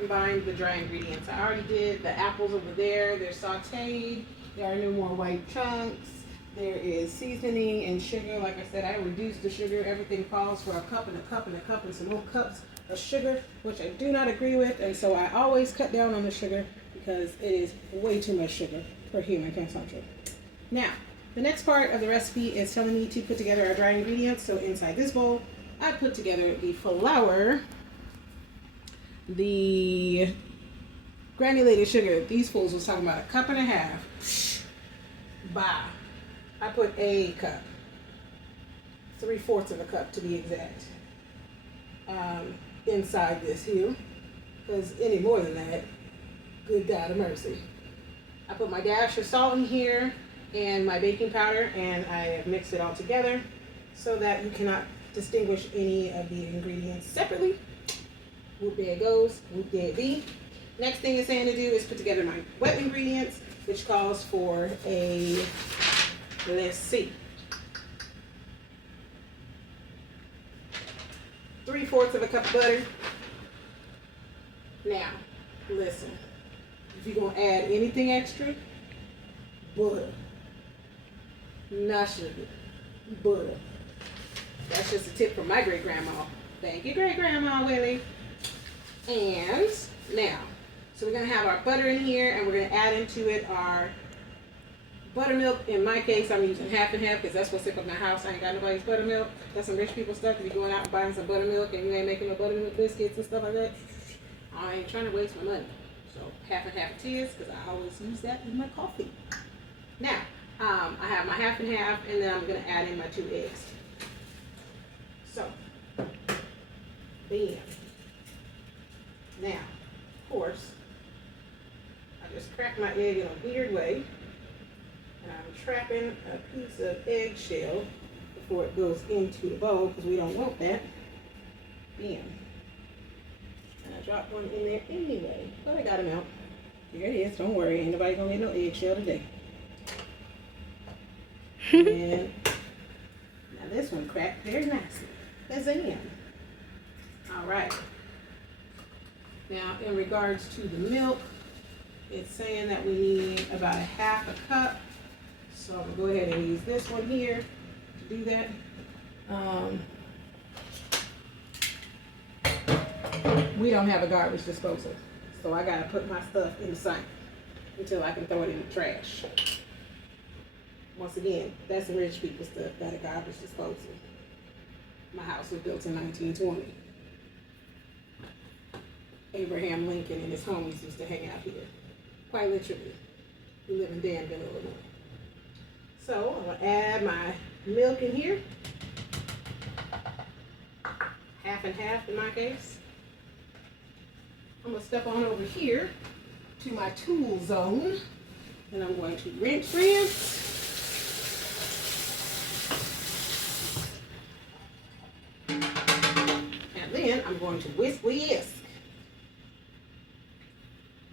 combine the dry ingredients. I already did the apples over there. They're sauteed. There are no more white chunks. There is seasoning and sugar. Like I said, I reduced the sugar. Everything calls for a cup and a cup and a cup and some more cups of sugar, which I do not agree with. And so I always cut down on the sugar because it is way too much sugar per human consumption. Now, the next part of the recipe is telling me to put together our dry ingredients. So inside this bowl, I put together the flour, the granulated sugar. These fools was talking about a cup and a half. Bah. I put a cup. 3/4 of a cup to be exact. Inside this here. Because any more than that, good God of mercy. I put my dash of salt in here and my baking powder, and I have mixed it all together so that you cannot distinguish any of the ingredients separately. Whoop, there it goes. Whoop, there it be. Next thing it's saying to do is put together my wet ingredients, which calls for a, let's see, 3/4 of a cup of butter. Now, listen, if you're going to add anything extra, butter. Not sugar, butter. That's just a tip from my great-grandma. Thank you, great-grandma Willie. And now, so we're going to have our butter in here, and we're going to add into it our buttermilk. In my case, I'm using half and half because that's what's in my house. I ain't got nobody's buttermilk. That's some rich people stuff. If you're going out and buying some buttermilk and you ain't making no buttermilk biscuits and stuff like that, I ain't trying to waste my money. So half and half it is because I always use that in my coffee. Now, I have my half and half, and then I'm going to add in my 2 eggs. So, bam. Now, of course, I just cracked my egg in a weird way, and I'm trapping a piece of eggshell before it goes into the bowl because we don't want that. Bam. And I dropped one in there anyway, but I got him out. Here it is. Don't worry, ain't nobody gonna get no eggshell today. And now this one cracked very nicely. That's in. All right. Now, in regards to the milk, it's saying that we need about a half a cup. So I'm gonna go ahead and use this one here to do that. We don't have a garbage disposal, so I gotta put my stuff in the sink until I can throw it in the trash. Once again, that's some rich people stuff, got a garbage disposal. My house was built in 1920. Abraham Lincoln and his homies used to hang out here. Quite literally. We live in Danville, Illinois. So I'm gonna add my milk in here. Half and half in my case. I'm gonna step on over here to my tool zone, and I'm going to rinse. And then I'm going to whisk.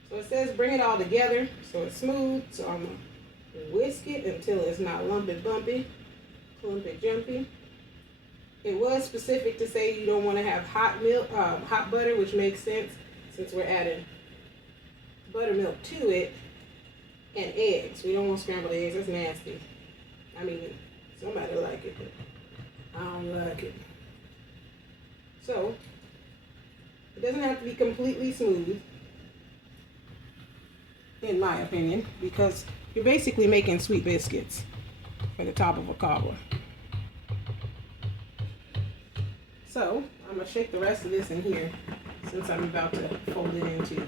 So it says bring it all together so it's smooth. So I'm going to whisk it until it's not lumpy bumpy, clumpy jumpy. It was specific to say you don't want to have hot milk, hot butter, which makes sense since we're adding buttermilk to it, and eggs. We don't want scrambled eggs. That's nasty. I mean, somebody like it, but I don't like it. So it doesn't have to be completely smooth, in my opinion, because you're basically making sweet biscuits for the top of a cobbler. So I'm gonna shake the rest of this in here since I'm about to fold it into.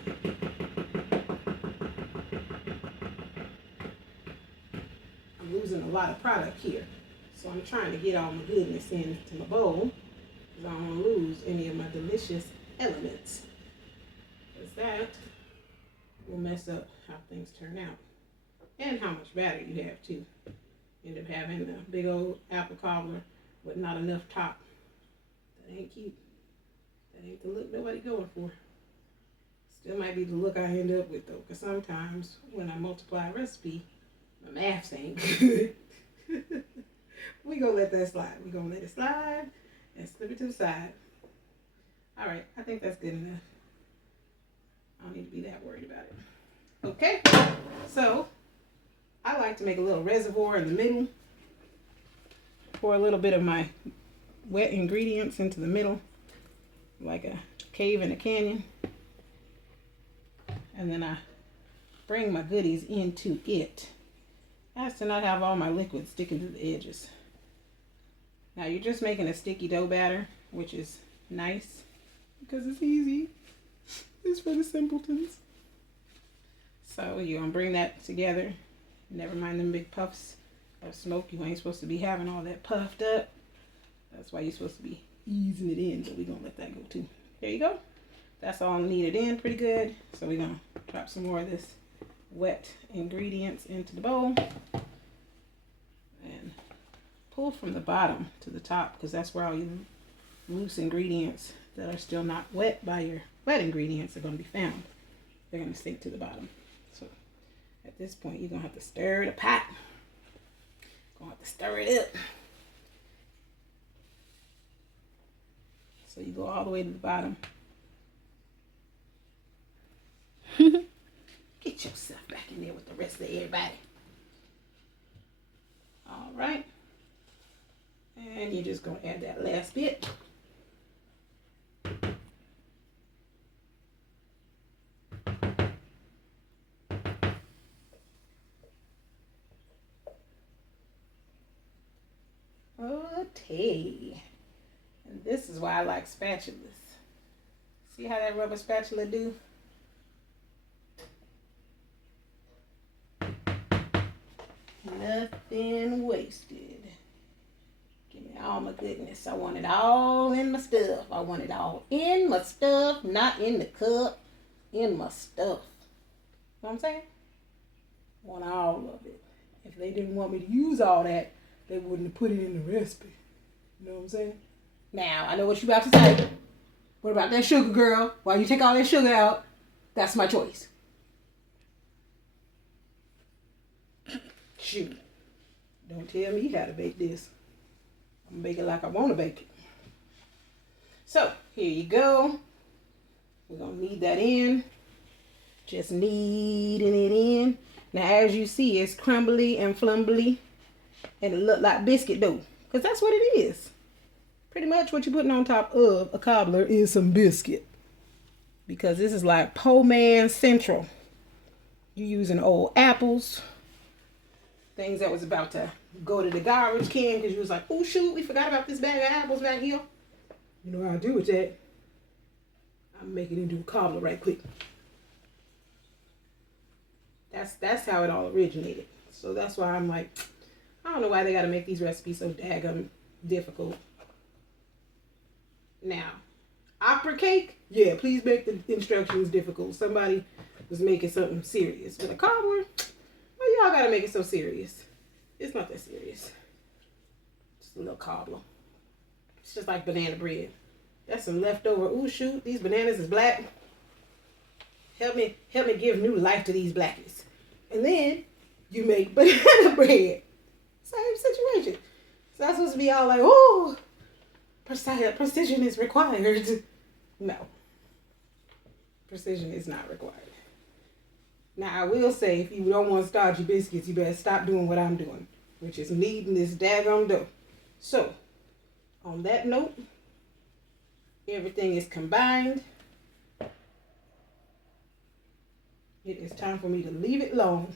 I'm losing a lot of product here, so I'm trying to get all my goodness into my bowl because I don't want to lose any of my delicious elements, because that will mess up how things turn out and how much batter you have too. End up having a big old apple cobbler with not enough top. That ain't cute. That ain't the look nobody going for. Still might be the look I end up with though, because sometimes when I multiply a recipe, my maths ain't good. We gonna let that slide. We gonna let it slide and slip it to the side. All right, I think that's good enough. wouldn't be that worried about it. Okay, so I like to make a little reservoir in the middle. Pour a little bit of my wet ingredients into the middle, like a cave in a canyon. And then I bring my goodies into it, as to not have all my liquid sticking to the edges. Now you're just making a sticky dough batter, which is nice because it's easy. It's for the simpletons. So you're gonna bring that together. Never mind them big puffs of smoke. You ain't supposed to be having all that puffed up. That's why you're supposed to be easing it in, but we're gonna let that go too. There you go. That's all kneaded in pretty good. So we're gonna drop some more of this wet ingredients into the bowl and pull from the bottom to the top, because that's where all your loose ingredients that are still not wet by your wet ingredients are going to be found. They're going to sink to the bottom. So at this point, you're going to have to stir the pot. Going to have to stir it up. So you go all the way to the bottom. Get yourself back in there with the rest of everybody. All right. And you're just going to add that last bit. Okay. And this is why I like spatulas. See how that rubber spatula do? Nothing wasted. Give me all my goodness. I want it all in my stuff. I want it all in my stuff, not in the cup, in my stuff. You know what I'm saying? I want all of it. If they didn't want me to use all that, they wouldn't have put it in the recipe. You know what I'm saying? Now, I know what you're about to say. What about that sugar, girl? Why you take all that sugar out? That's my choice. Shoot. Don't tell me how to bake this. I'm going to bake it like I want to bake it. So, here you go. We're going to knead that in. Just kneading it in. Now, as you see, it's crumbly and flumbly. And it look like biscuit dough. Because that's what it is. Pretty much what you're putting on top of a cobbler is some biscuit. Because this is like po man central. You're using old apples. Things that was about to go to the garbage can because you was like, oh shoot, we forgot about this bag of apples back here. You know what I'll do with that? I'll make it into a cobbler right quick. That's how it all originated. So that's why I'm like, I don't know why they got to make these recipes so daggum difficult. Now, opera cake, yeah, please make the instructions difficult. Somebody was making something serious. But a cobbler, well, y'all got to make it so serious. It's not that serious. Just a little cobbler. It's just like banana bread. That's some leftover. Ooh, shoot, these bananas is black. Help me give new life to these blackies. And then you make banana bread. Same situation. So that's supposed to be all like, oh, precision is required. No. Precision is not required. Now, I will say, if you don't want to start your biscuits, you better stop doing what I'm doing, which is kneading this daggum dough. So, on that note, everything is combined. It is time for me to leave it alone